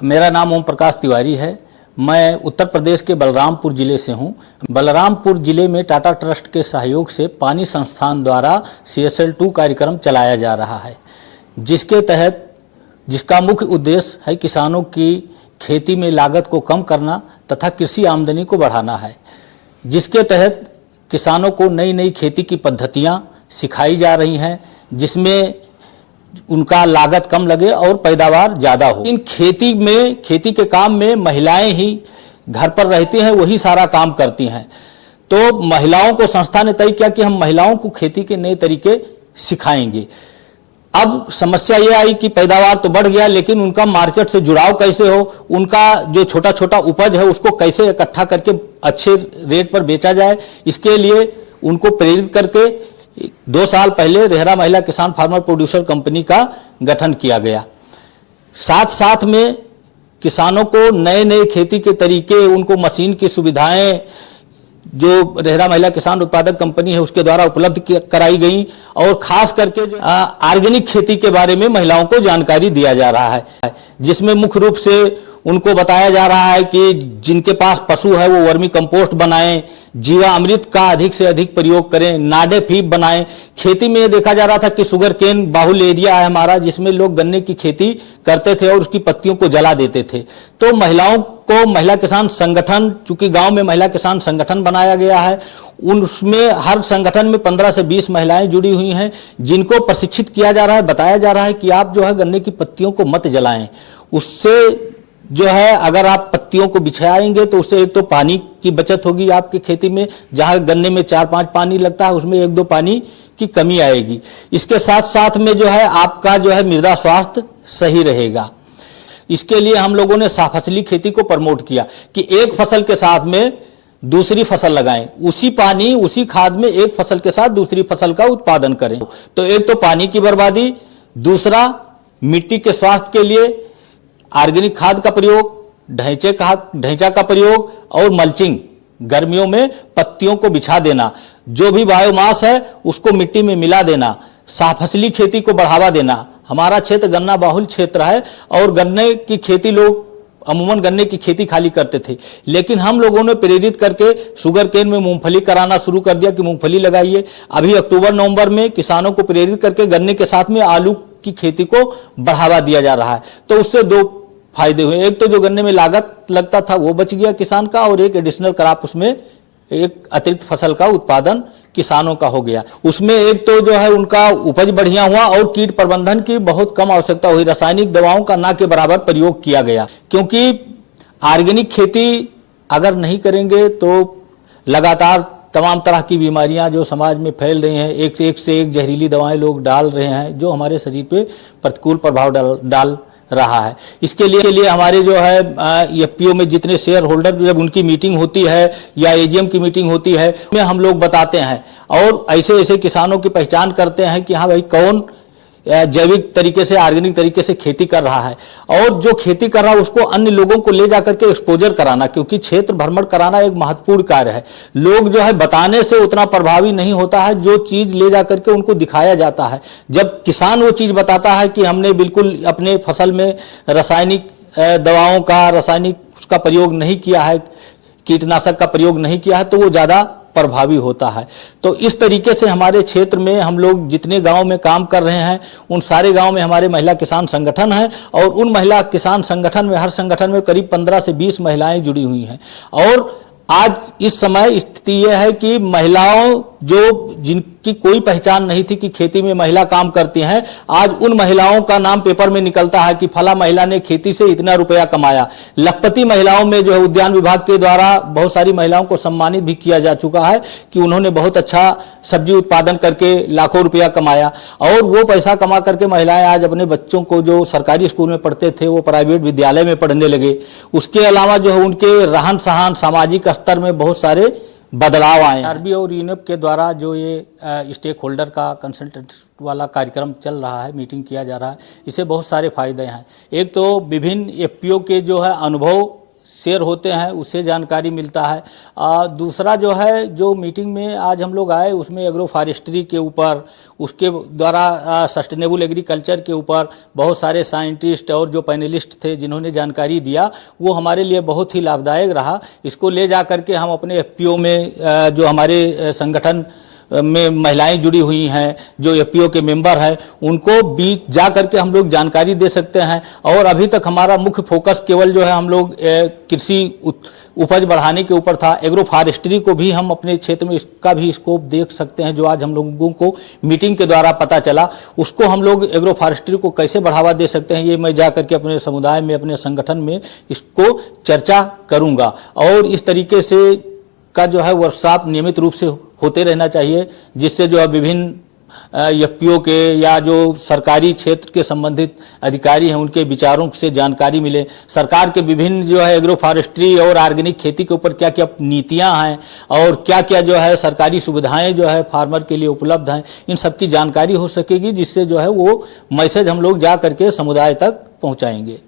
मेरा नाम ओम प्रकाश तिवारी है। मैं उत्तर प्रदेश के बलरामपुर जिले से हूं। बलरामपुर जिले में टाटा ट्रस्ट के सहयोग से पानी संस्थान द्वारा CSL2 कार्यक्रम चलाया जा रहा है, जिसके तहत जिसका मुख्य उद्देश्य है किसानों की खेती में लागत को कम करना तथा कृषि आमदनी को बढ़ाना है। जिसके तहत किसानों को नई नई खेती की पद्धतियां सिखाई जा रही हैं, जिसमें उनका लागत कम लगे और पैदावार ज़्यादा हो। इन खेती के काम में महिलाएं ही घर पर रहती हैं, वही सारा काम करती हैं। तो महिलाओं को संस्था ने तय किया कि हम महिलाओं को खेती के नए तरीके सिखाएंगे। अब समस्या ये आई कि पैदावार तो बढ़ गया, लेकिन उनका मार्केट से जुड़ाव कैसे हो, उनका जो छोटा छोटा उपज है उसको कैसे इकट्ठा करके अच्छे रेट पर बेचा जाए, इसके लिए उनको प्रेरित करके 2 साल पहले रेहरा महिला किसान फार्मर प्रोड्यूसर कंपनी का गठन किया गया। साथ साथ में किसानों को नए नए खेती के तरीके, उनको मशीन की सुविधाएं जो रेहरा महिला किसान उत्पादक कंपनी है उसके द्वारा उपलब्ध कराई गई, और खास करके जो ऑर्गेनिक खेती के बारे में महिलाओं को जानकारी दिया जा रहा है, जिसमें मुख्य रूप से उनको बताया जा रहा है कि जिनके पास पशु है वो वर्मी कंपोस्ट बनाएं, जीवा अमृत का अधिक से अधिक प्रयोग करें, नाडे फीड बनाएं। खेती में ये देखा जा रहा था कि शुगर केन बाहुल एरिया है हमारा, जिसमें लोग गन्ने की खेती करते थे और उसकी पत्तियों को जला देते थे। तो महिलाओं को महिला किसान संगठन, चूंकि गांव में महिला किसान संगठन बनाया गया है, उसमें हर संगठन में 15 से 20 महिलाएं जुड़ी हुई हैं, जिनको प्रशिक्षित किया जा रहा है, बताया जा रहा है कि आप जो है गन्ने की पत्तियों को मत जलाएं। उससे जो है अगर आप पत्तियों को बिछाएंगे तो उससे एक तो पानी की बचत होगी आपकी खेती में, जहां गन्ने में 4-5 पानी लगता है उसमें 1-2 पानी की कमी आएगी। इसके साथ साथ में जो है आपका जो है मृदा स्वास्थ्य सही रहेगा। इसके लिए हम लोगों ने साफसली खेती को प्रमोट किया कि एक फसल के साथ में दूसरी फसल लगाएं, उसी पानी उसी खाद में एक फसल के साथ दूसरी फसल का उत्पादन करें। तो एक तो पानी की बर्बादी, दूसरा मिट्टी के स्वास्थ्य के लिए ऑर्गेनिक खाद का प्रयोग, ढैंचा का प्रयोग और मल्चिंग, गर्मियों में पत्तियों को बिछा देना, जो भी बायोमास है उसको मिट्टी में मिला देना, साफसली खेती को बढ़ावा देना। हमारा क्षेत्र गन्ना बाहुल क्षेत्र है और गन्ने की खेती लोग अमूमन गन्ने की खेती खाली करते थे, लेकिन हम लोगों ने प्रेरित करके शुगर केन में मूंगफली कराना शुरू कर दिया कि मूंगफली लगाइए। अभी अक्टूबर-नवंबर में किसानों को प्रेरित करके गन्ने के साथ में आलू की खेती को बढ़ावा दिया जा रहा है। तो उससे 2 फायदे हुए, एक तो जो गन्ने में लागत लगता था वो बच गया किसान का, और एक एडिशनल क्रॉप, उसमें एक अतिरिक्त फसल का उत्पादन किसानों का हो गया। उसमें एक तो जो है उनका उपज बढ़िया हुआ और कीट प्रबंधन की बहुत कम आवश्यकता हुई। रासायनिक दवाओं का ना के बराबर प्रयोग किया गया, क्योंकि ऑर्गेनिक खेती अगर नहीं करेंगे तो लगातार तमाम तरह की बीमारियां जो समाज में फैल रही हैं, एक से एक जहरीली दवाएं लोग डाल रहे हैं, जो हमारे शरीर पे प्रतिकूल प्रभाव डाल रहा है। इसके लिए हमारे जो है FPO में जितने शेयर होल्डर, जब उनकी मीटिंग होती है या AGM की मीटिंग होती है, उसमें हम लोग बताते हैं और ऐसे ऐसे किसानों की पहचान करते हैं कि हाँ भाई कौन जैविक तरीके से, ऑर्गेनिक तरीके से खेती कर रहा है, और जो खेती कर रहा है उसको अन्य लोगों को ले जाकर के एक्सपोजर कराना, क्योंकि क्षेत्र भ्रमण कराना एक महत्वपूर्ण कार्य है। लोग जो है बताने से उतना प्रभावी नहीं होता है, जो चीज ले जाकर के उनको दिखाया जाता है। जब किसान वो चीज बताता है कि हमने बिल्कुल अपने फसल में रासायनिक दवाओं का, रासायनिक उसका प्रयोग नहीं किया है, कीटनाशक का प्रयोग नहीं किया है, तो वो ज्यादा प्रभावी होता है। तो इस तरीके से हमारे क्षेत्र में हम लोग जितने गांव में काम कर रहे हैं, उन सारे गांव में हमारे महिला किसान संगठन है, और उन महिला किसान संगठन में, हर संगठन में करीब 15 से 20 महिलाएं जुड़ी हुई हैं। और आज इस समय स्थिति यह है कि महिलाओं जिनकी कोई पहचान नहीं थी कि खेती में महिला काम करती हैं, आज उन महिलाओं का नाम पेपर में निकलता है कि फला महिला ने खेती से इतना रुपया कमाया। लखपति महिलाओं में जो है उद्यान विभाग के द्वारा बहुत सारी महिलाओं को सम्मानित भी किया जा चुका है कि उन्होंने बहुत अच्छा सब्जी उत्पादन करके लाखों रुपया कमाया, और वो पैसा कमा करके महिलाएं आज अपने बच्चों को, जो सरकारी स्कूल में पढ़ते थे वो प्राइवेट विद्यालय में पढ़ने लगे। उसके अलावा जो है उनके रहन सहन, सामाजिक स्तर में बहुत सारे बदलाव आए। RBI और यूनिप के द्वारा जो ये स्टेक होल्डर का कंसल्टेंट वाला कार्यक्रम चल रहा है, मीटिंग किया जा रहा है, इससे बहुत सारे फायदे हैं। एक तो विभिन्न FPO के जो है अनुभव शेयर होते हैं, उससे जानकारी मिलता है। दूसरा जो है, जो मीटिंग में आज हम लोग आए उसमें एग्रो फॉरेस्ट्री के ऊपर, उसके द्वारा सस्टेनेबल एग्रीकल्चर के ऊपर बहुत सारे साइंटिस्ट और जो पैनलिस्ट थे जिन्होंने जानकारी दिया, वो हमारे लिए बहुत ही लाभदायक रहा। इसको ले जा करके हम अपने एफपीओ में जो हमारे संगठन में महिलाएं जुड़ी हुई हैं, जो एफपीओ के मेंबर हैं, उनको भी जा करके हम लोग जानकारी दे सकते हैं। और अभी तक हमारा मुख्य फोकस केवल जो है हम लोग कृषि उपज बढ़ाने के ऊपर था। एग्रो फॉरेस्ट्री को भी हम अपने क्षेत्र में इसका भी स्कोप देख सकते हैं, जो आज हम लोगों को मीटिंग के द्वारा पता चला, उसको हम लोग एग्रो फॉरेस्ट्री को कैसे बढ़ावा दे सकते हैं, ये मैं जा करके अपने समुदाय में, अपने संगठन में इसको चर्चा करूँगा। और इस तरीके से का जो है वर्कशॉप नियमित रूप से होते रहना चाहिए, जिससे जो है विभिन्न एफपीओ के या जो सरकारी क्षेत्र के संबंधित अधिकारी हैं उनके विचारों से जानकारी मिले। सरकार के विभिन्न जो है एग्रो फॉरेस्ट्री और ऑर्गेनिक खेती के ऊपर क्या क्या नीतियां हैं और क्या क्या जो है सरकारी सुविधाएं जो है फार्मर के लिए उपलब्ध हैं, इन सब की जानकारी हो सकेगी, जिससे जो है वो मैसेज हम लोग जा करके समुदाय तक पहुंचाएंगे।